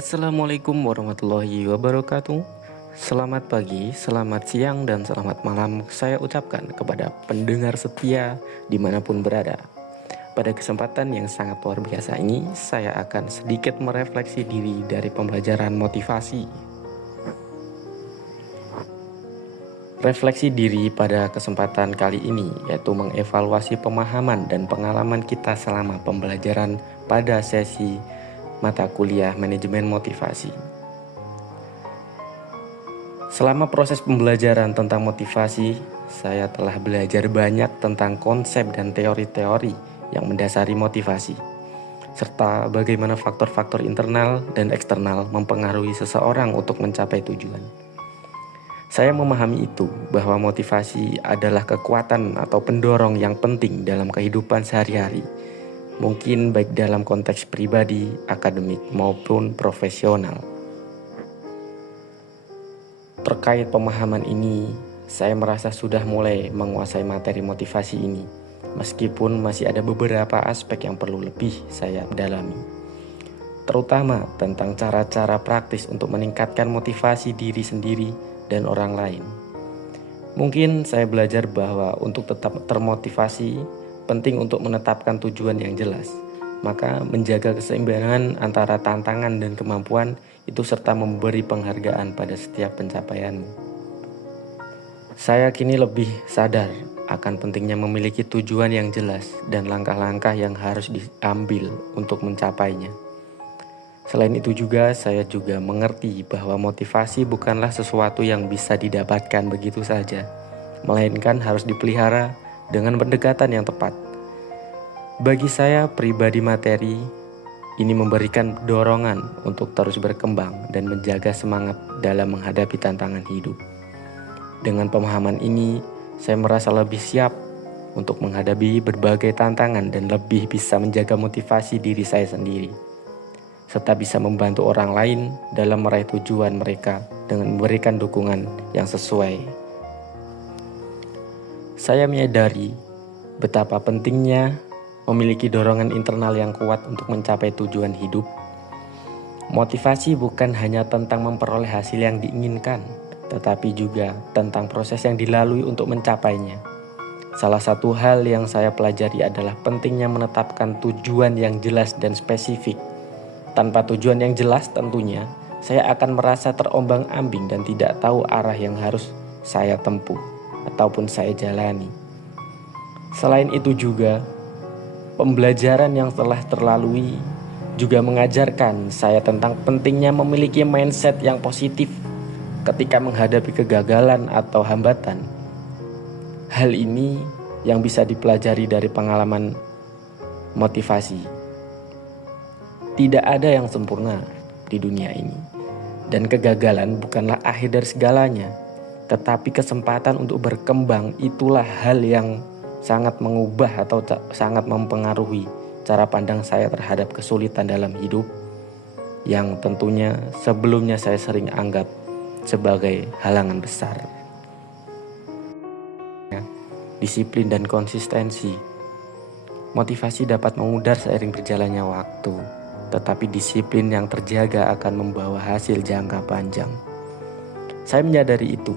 Assalamualaikum warahmatullahi wabarakatuh. Selamat pagi, selamat siang, dan selamat malam saya ucapkan kepada pendengar setia dimanapun berada. Pada kesempatan yang sangat luar biasa ini, saya akan sedikit merefleksi diri dari pembelajaran motivasi. Refleksi diri pada kesempatan kali ini yaitu mengevaluasi pemahaman dan pengalaman kita selama pembelajaran pada sesi mata kuliah manajemen motivasi. Selama proses pembelajaran tentang motivasi, saya telah belajar banyak tentang konsep dan teori-teori yang mendasari motivasi, serta bagaimana faktor-faktor internal dan eksternal mempengaruhi seseorang untuk mencapai tujuan. Saya memahami itu bahwa motivasi adalah kekuatan atau pendorong yang penting dalam kehidupan sehari-hari, mungkin baik dalam konteks pribadi, akademik, maupun profesional. Terkait pemahaman ini, saya merasa sudah mulai menguasai materi motivasi ini, meskipun masih ada beberapa aspek yang perlu lebih saya dalami, terutama tentang cara-cara praktis untuk meningkatkan motivasi diri sendiri dan orang lain. Mungkin saya belajar bahwa untuk tetap termotivasi, penting untuk menetapkan tujuan yang jelas. Maka menjaga keseimbangan antara tantangan dan kemampuan itu serta memberi penghargaan pada setiap pencapaianmu. Saya kini lebih sadar akan pentingnya memiliki tujuan yang jelas dan langkah-langkah yang harus diambil untuk mencapainya. Selain itu juga, saya juga mengerti bahwa motivasi bukanlah sesuatu yang bisa didapatkan begitu saja, melainkan harus dipelihara dengan pendekatan yang tepat. Bagi saya pribadi, materi ini memberikan dorongan untuk terus berkembang dan menjaga semangat dalam menghadapi tantangan hidup. Dengan pemahaman ini, saya merasa lebih siap untuk menghadapi berbagai tantangan dan lebih bisa menjaga motivasi diri saya sendiri, serta bisa membantu orang lain dalam meraih tujuan mereka dengan memberikan dukungan yang sesuai. Saya menyadari betapa pentingnya memiliki dorongan internal yang kuat untuk mencapai tujuan hidup. Motivasi bukan hanya tentang memperoleh hasil yang diinginkan, tetapi juga tentang proses yang dilalui untuk mencapainya. Salah satu hal yang saya pelajari adalah pentingnya menetapkan tujuan yang jelas dan spesifik. Tanpa tujuan yang jelas tentunya, saya akan merasa terombang-ambing dan tidak tahu arah yang harus saya tempuh ataupun saya jalani. Selain itu juga, pembelajaran yang telah terlalui juga mengajarkan saya tentang pentingnya memiliki mindset yang positif ketika menghadapi kegagalan atau hambatan. Hal ini yang bisa dipelajari dari pengalaman motivasi. Tidak ada yang sempurna di dunia ini, dan kegagalan bukanlah akhir dari segalanya, tetapi kesempatan untuk berkembang. Itulah hal yang sangat mengubah atau sangat mempengaruhi cara pandang saya terhadap kesulitan dalam hidup, yang tentunya sebelumnya saya sering anggap sebagai halangan besar. Disiplin dan konsistensi. Motivasi dapat memudar seiring berjalannya waktu, tetapi disiplin yang terjaga akan membawa hasil jangka panjang. Saya menyadari itu,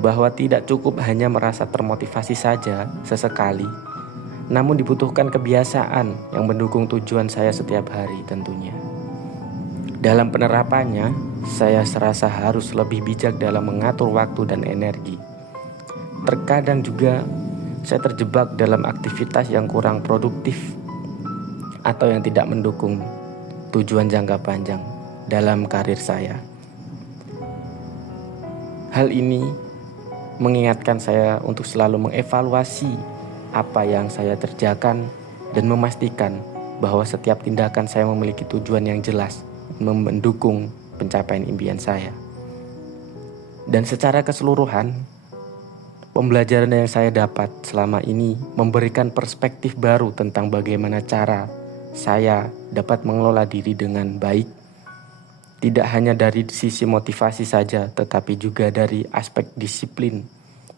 bahwa tidak cukup hanya merasa termotivasi saja sesekali, namun dibutuhkan kebiasaan yang mendukung tujuan saya setiap hari tentunya. Dalam penerapannya, saya serasa harus lebih bijak dalam mengatur waktu dan energi. Terkadang juga saya terjebak dalam aktivitas yang kurang produktif atau yang tidak mendukung tujuan jangka panjang dalam karir saya. Hal ini mengingatkan saya untuk selalu mengevaluasi apa yang saya kerjakan dan memastikan bahwa setiap tindakan saya memiliki tujuan yang jelas mendukung pencapaian impian saya. Dan secara keseluruhan, pembelajaran yang saya dapat selama ini memberikan perspektif baru tentang bagaimana cara saya dapat mengelola diri dengan baik, tidak hanya dari sisi motivasi saja, tetapi juga dari aspek disiplin.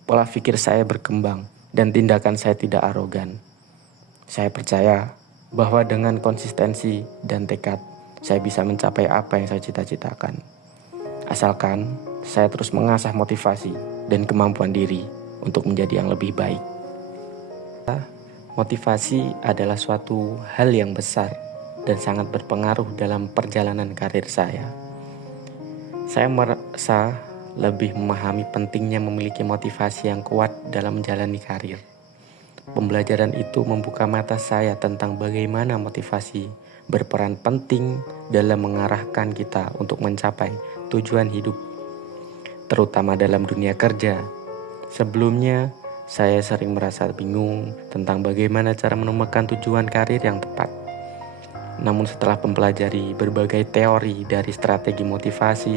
Pola pikir saya berkembang dan tindakan saya tidak arogan. Saya percaya bahwa dengan konsistensi dan tekad, saya bisa mencapai apa yang saya cita-citakan. Asalkan saya terus mengasah motivasi dan kemampuan diri untuk menjadi yang lebih baik. Motivasi adalah suatu hal yang besar dan sangat berpengaruh dalam perjalanan karir saya. Saya merasa lebih memahami pentingnya memiliki motivasi yang kuat dalam menjalani karir. Pembelajaran itu membuka mata saya tentang bagaimana motivasi berperan penting dalam mengarahkan kita untuk mencapai tujuan hidup, terutama dalam dunia kerja. Sebelumnya, saya sering merasa bingung tentang bagaimana cara menemukan tujuan karir yang tepat. Namun setelah mempelajari berbagai teori dari strategi motivasi,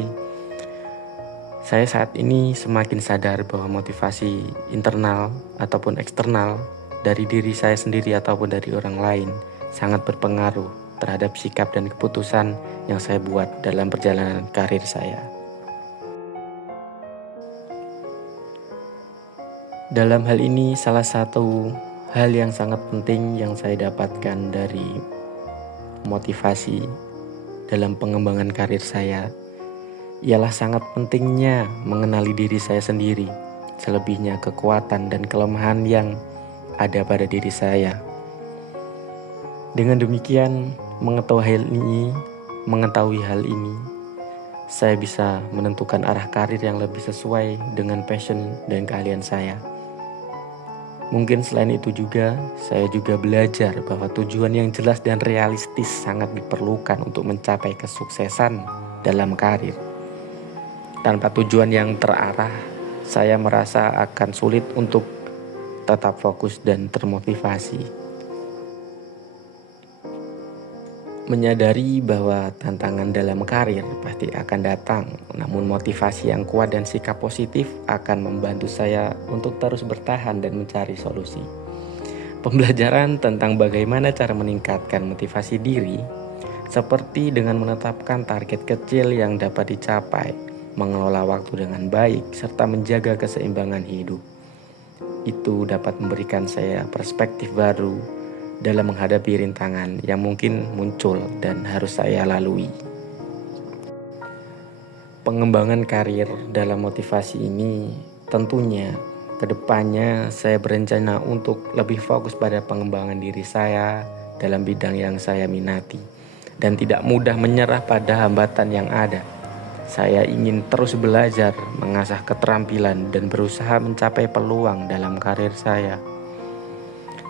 saya saat ini semakin sadar bahwa motivasi internal ataupun eksternal dari diri saya sendiri ataupun dari orang lain sangat berpengaruh terhadap sikap dan keputusan yang saya buat dalam perjalanan karir saya. Dalam hal ini, salah satu hal yang sangat penting yang saya dapatkan dari motivasi dalam pengembangan karir saya ialah sangat pentingnya mengenali diri saya sendiri, selebihnya kekuatan dan kelemahan yang ada pada diri saya. Dengan demikian, mengetahui hal ini, saya bisa menentukan arah karir yang lebih sesuai dengan passion dan keahlian saya. Mungkin selain itu juga, saya juga belajar bahwa tujuan yang jelas dan realistis sangat diperlukan untuk mencapai kesuksesan dalam karir. Tanpa tujuan yang terarah, saya merasa akan sulit untuk tetap fokus dan termotivasi. Menyadari bahwa tantangan dalam karir pasti akan datang, namun motivasi yang kuat dan sikap positif akan membantu saya untuk terus bertahan dan mencari solusi. Pembelajaran tentang bagaimana cara meningkatkan motivasi diri, seperti dengan menetapkan target kecil yang dapat dicapai, mengelola waktu dengan baik, serta menjaga keseimbangan hidup. Itu dapat memberikan saya perspektif baru dalam menghadapi rintangan yang mungkin muncul dan harus saya lalui. Pengembangan karir dalam motivasi ini tentunya kedepannya saya berencana untuk lebih fokus pada pengembangan diri saya dalam bidang yang saya minati dan tidak mudah menyerah pada hambatan yang ada. Saya ingin terus belajar, mengasah keterampilan dan berusaha mencapai peluang dalam karir saya.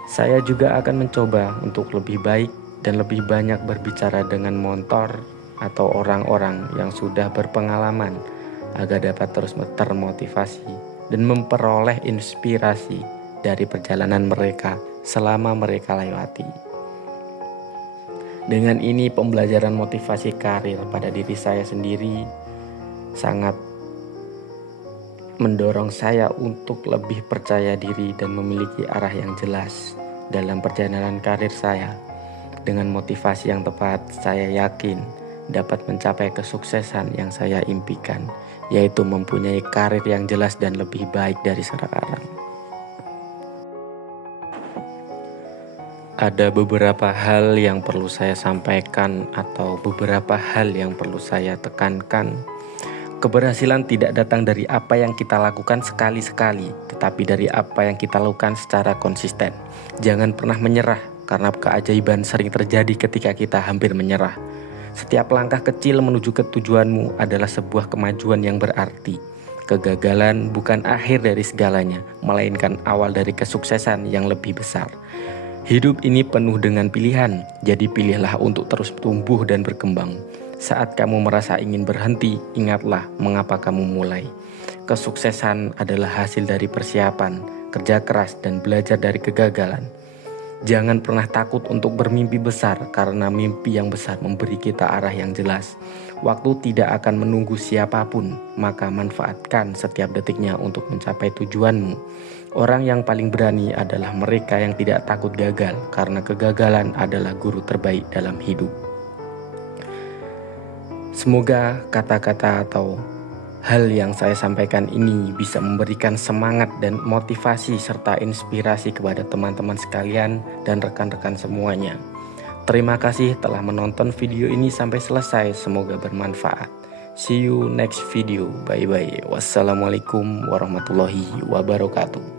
Saya juga akan mencoba untuk lebih baik dan lebih banyak berbicara dengan mentor atau orang-orang yang sudah berpengalaman agar dapat terus termotivasi dan memperoleh inspirasi dari perjalanan mereka selama mereka lewati. Dengan ini, pembelajaran motivasi karir pada diri saya sendiri sangat mendorong saya untuk lebih percaya diri dan memiliki arah yang jelas dalam perjalanan karir saya. Dengan motivasi yang tepat, saya yakin dapat mencapai kesuksesan yang saya impikan, yaitu mempunyai karir yang jelas dan lebih baik dari sekarang. Ada beberapa hal yang perlu saya sampaikan atau beberapa hal yang perlu saya tekankan. Keberhasilan tidak datang dari apa yang kita lakukan sekali-sekali, tetapi dari apa yang kita lakukan secara konsisten. Jangan pernah menyerah, karena keajaiban sering terjadi ketika kita hampir menyerah. Setiap langkah kecil menuju ke tujuanmu adalah sebuah kemajuan yang berarti. Kegagalan bukan akhir dari segalanya, melainkan awal dari kesuksesan yang lebih besar. Hidup ini penuh dengan pilihan, jadi pilihlah untuk terus tumbuh dan berkembang. Saat kamu merasa ingin berhenti, ingatlah mengapa kamu mulai. Kesuksesan adalah hasil dari persiapan, kerja keras, dan belajar dari kegagalan. Jangan pernah takut untuk bermimpi besar, karena mimpi yang besar memberi kita arah yang jelas. Waktu tidak akan menunggu siapapun, maka manfaatkan setiap detiknya untuk mencapai tujuanmu. Orang yang paling berani adalah mereka yang tidak takut gagal, karena kegagalan adalah guru terbaik dalam hidup. Semoga kata-kata atau hal yang saya sampaikan ini bisa memberikan semangat dan motivasi serta inspirasi kepada teman-teman sekalian dan rekan-rekan semuanya. Terima kasih telah menonton video ini sampai selesai. Semoga bermanfaat. See you next video. Bye bye. Wassalamualaikum warahmatullahi wabarakatuh.